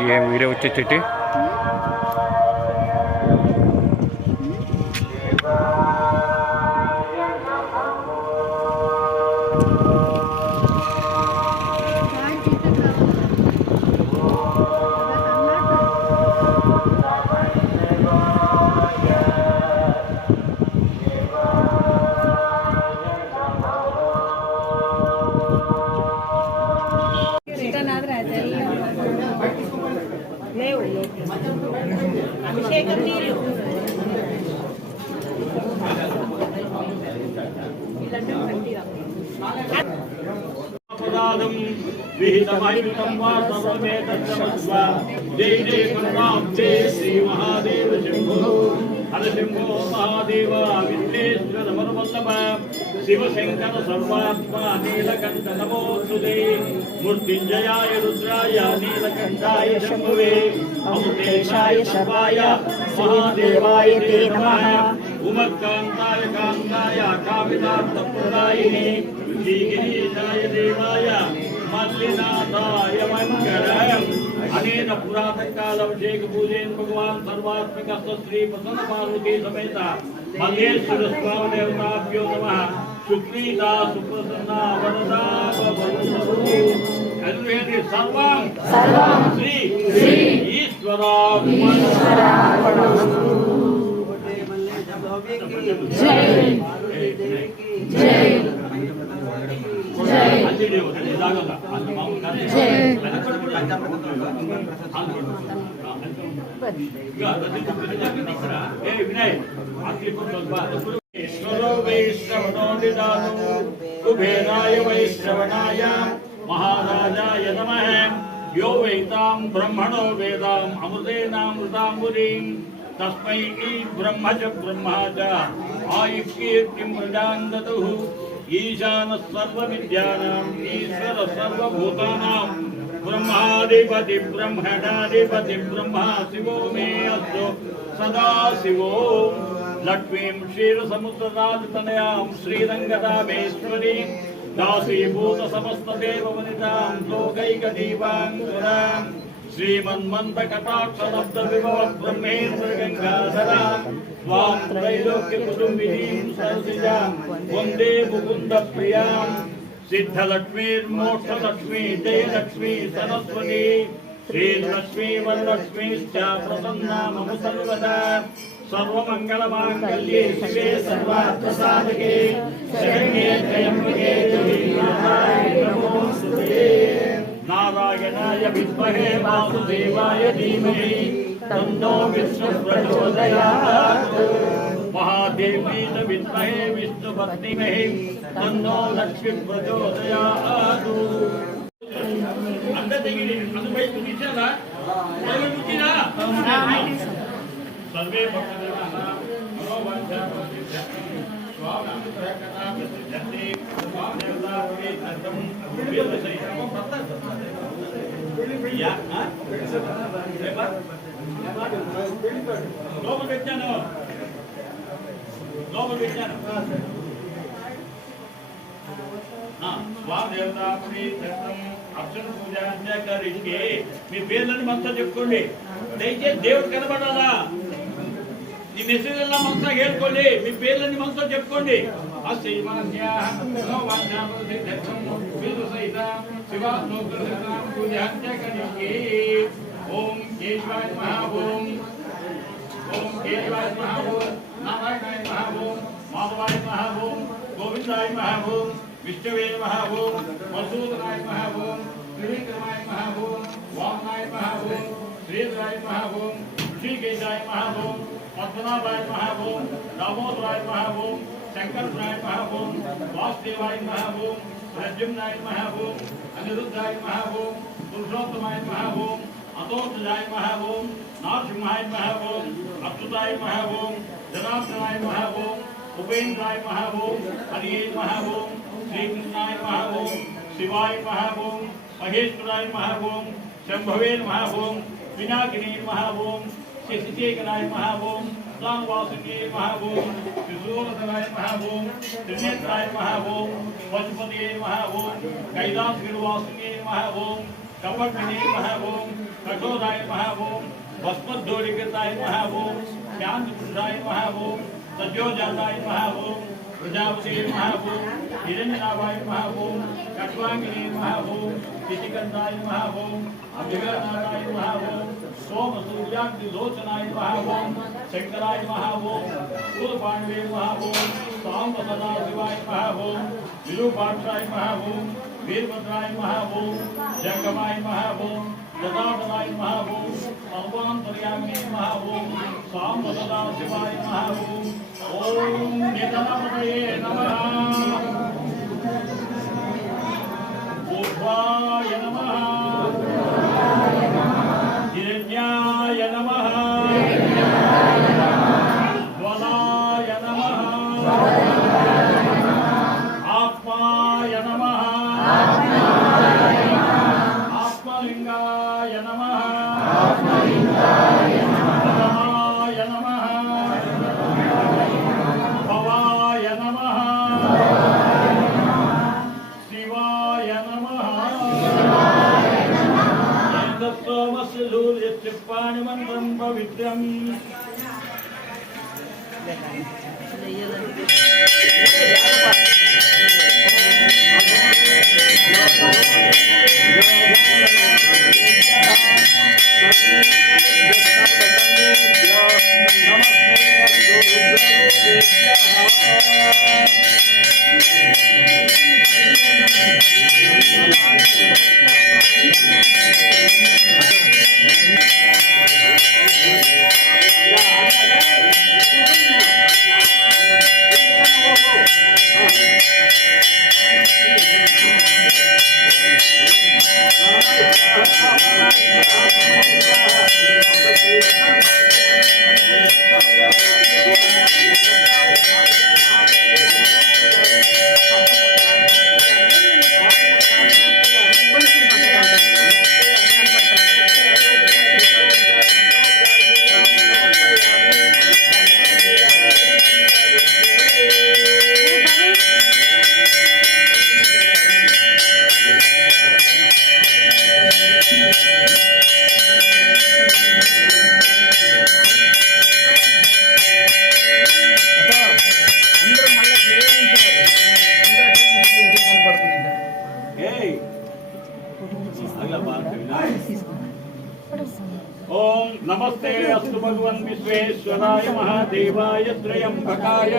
ये वीडियो వచ్చేటి అభిషేకం నీళ్ళు विहितमहितं वा सर्वमेतत्समस्व जय जय करुणाब्धे श्री महादेव शंभो हर शंभो महादेव विघ्नेश्वर वरवल्लभ शिवशंकर सर्वात्मा नीलकंठ नमोस्तुते मूर्तिंजयाय रुद्राय नीलकंठाय शंभवे अमृतेशाय सर्वाय महादेवाय ते नमः उमत्कान्ताय कान्ताय कामितार्थप्रदायिने श्रीगिरीशाय देवाय मल्लिनाथाय मंगलम् अनेन पुरातनकालाभिषेक पूजयन् भगवान् सर्वात्मकः श्री प्रसन्न पार्वती समेत मल्लेश्वर स्वामी देवताभ्यो नमः सुप्रीता सुप्रसन्ना वरदा भवतु अन्वेति सर्वं श्री ईश्वरार्पणमस्तु जय जय कुबेराय वैश्रवणाय महाराजाय नमः यो वैतां ब्रह्मणो वेदां अमृतेनामृताम्बुरीं तस्मै ब्रह्म च ब्रह्मा च आयुष्कीर्तिं प्रजां ददुः ईशान सर्वविद्यानां ईश्वर सर्वभूतानां ब्रह्माधिपति ब्रह्मणाधिपति ब्रह्मा शिवो मे अस्तु सदा शिवो लक्ष्मीं क्षीरसमुद्रराजतनयां श्रीरङ्गदामेश्वरीं दासीभूत समस्तदेववनितां लोकैकदीपाङ्कुरां श्रीमन्मन्दकटाक्षलब्धविभव ब्रह्मेन्द्र गङ्गाधरां स्वां त्रैलोक्यकुटुम्बिनीं सरसिजां वन्दे मुकुन्दप्रियां सिद्धलक्ष्मीर्मोक्षलक्ष्मी जयलक्ष्मी सरस्वती श्रीलक्ष्मी वरलक्ष्मीश्च प्रसन्ना मम सर्वदा सर्वमङ्गलमाङ्गल्ये शिवे सर्वार्थसाधके शरण्ये त्र्यम्बके देवी नारायणे नमोस्तुते नारायणाय विद्महे वासुदेवाय धीमहि तन्नो विष्णुः प्रचोदयात् महादेवी च विद्महे विष्णुपत्नीमहि तन्नो लक्ष्मी प्रचोदयात् अंदर देखिए अनुभाई नीचे ना और नीचे ना सर्वे भक्तजनाः అర్చన పూజ కరిష్కే మీ పేర్లని మంతా చెప్పుకోండి దయచేసి దేవుడు కనబడాలా ఈ మెసేజ్ల మంతా ಹೇಳ್ಕೊಳ್ಳಿ మీ పేర్లని మంతా చెప్పుకోండి ఓం కేశవాయ నమః ఓం కేశవాయ నమః ఓం నారాయణాయ నమః ఓం మాధవాయ నమః ఓం గోవిందాయ నమః ఓం विष्णुवे नमः ओम मधुसूदनाय नमः ओम त्रिविक्रमाय नमः ओम वामनाय नमः ओम श्रीधराय नमः ओम ऋषिकेशाय नमः ओम पद्मनाभाय नमः ओम दामोदराय नमः ओम शंकराय नमः ओम वासुदेवाय नमः ओम प्रद्युम्नाय नमः ओम अनिरुद्धाय नमः ओम पुरुषोत्तमाय नमः ओम अतोत्तजाय नमः ओम नारसिंहाय नमः ओम अच्युताय नमः ओम जनार्दनाय नमः ओम उपेन्द्राय नमः ओम हरिये नमः ओम श्री कृष्णाय नमः ओम शिवाय नमः ओम महेश्वराय नमः ओम शंभवे नमः ओम पिनाकिनी नमः ओम शशिशेखराय नमः ओम रामवासिने नमः ओम त्रिशूलधराय नमः ओम त्रिनेत्राय नमः ओम पशुपतये नमः ओम कैलासगिरिवासिने नमः ओम कपटने नमः ओम कठोराय नमः ओम भस्मोद्दोलिकृताय नमः ओम शांतपुरुषाय नमः ओम सज्जोजाताय नमः ओम प्रजापति नमः ओम हिरण्यनाभाय नमः ओम कट्वांगिनी नमः ओम तिथिकंदाय नमः ओम अभिगनाय नमः ओम सोम सूर्याग्निलोचनाय नमः ओम शंकराय नमः ओम सूर्यपाण्डवे नमः ओम सांब सदाशिवाय नमः ओम विरूपाक्षाय नमः ओम वीरभद्राय नमः ओम जंगमाय नमः ओम जटाधराय नमः ओम सर्वान्तर्यामिने नमः ओम सांब सदाशिवाय नमः ओम ओम निधनपतये नमः ऊर्ध्वाय नमः हिरण्याय नमः ज्वलाय नमः आत्माय नमः आत्मलिंगाय नमः भवाय नमः भवाय नमः शिवाय नमः सोमस्य सूर्यपाणिमन्त्रं पवित्रम् ओम नमस्ते अस्तु भगवन् विश्वेश्वराय महादेवाय त्रयंबकाय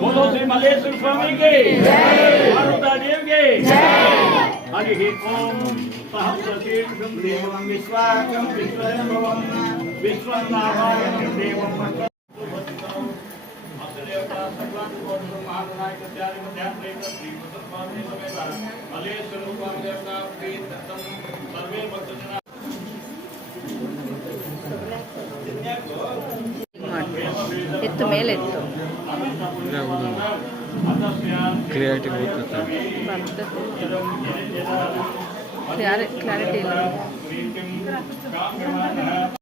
बोलो श्री मल्लेश्वर स्वामी के देव के हरि ओम सहस्रशीर्षं देवं विश्वाकं विश्वम्भवं विश्वनारायणं देवं ಎತ್ತು ಮೇಲೆತ್ತು ಕ್ರಿಯಾಟಿವ್ ಕ್ಲಾರಿಟಿ ಇಲ್ಲ.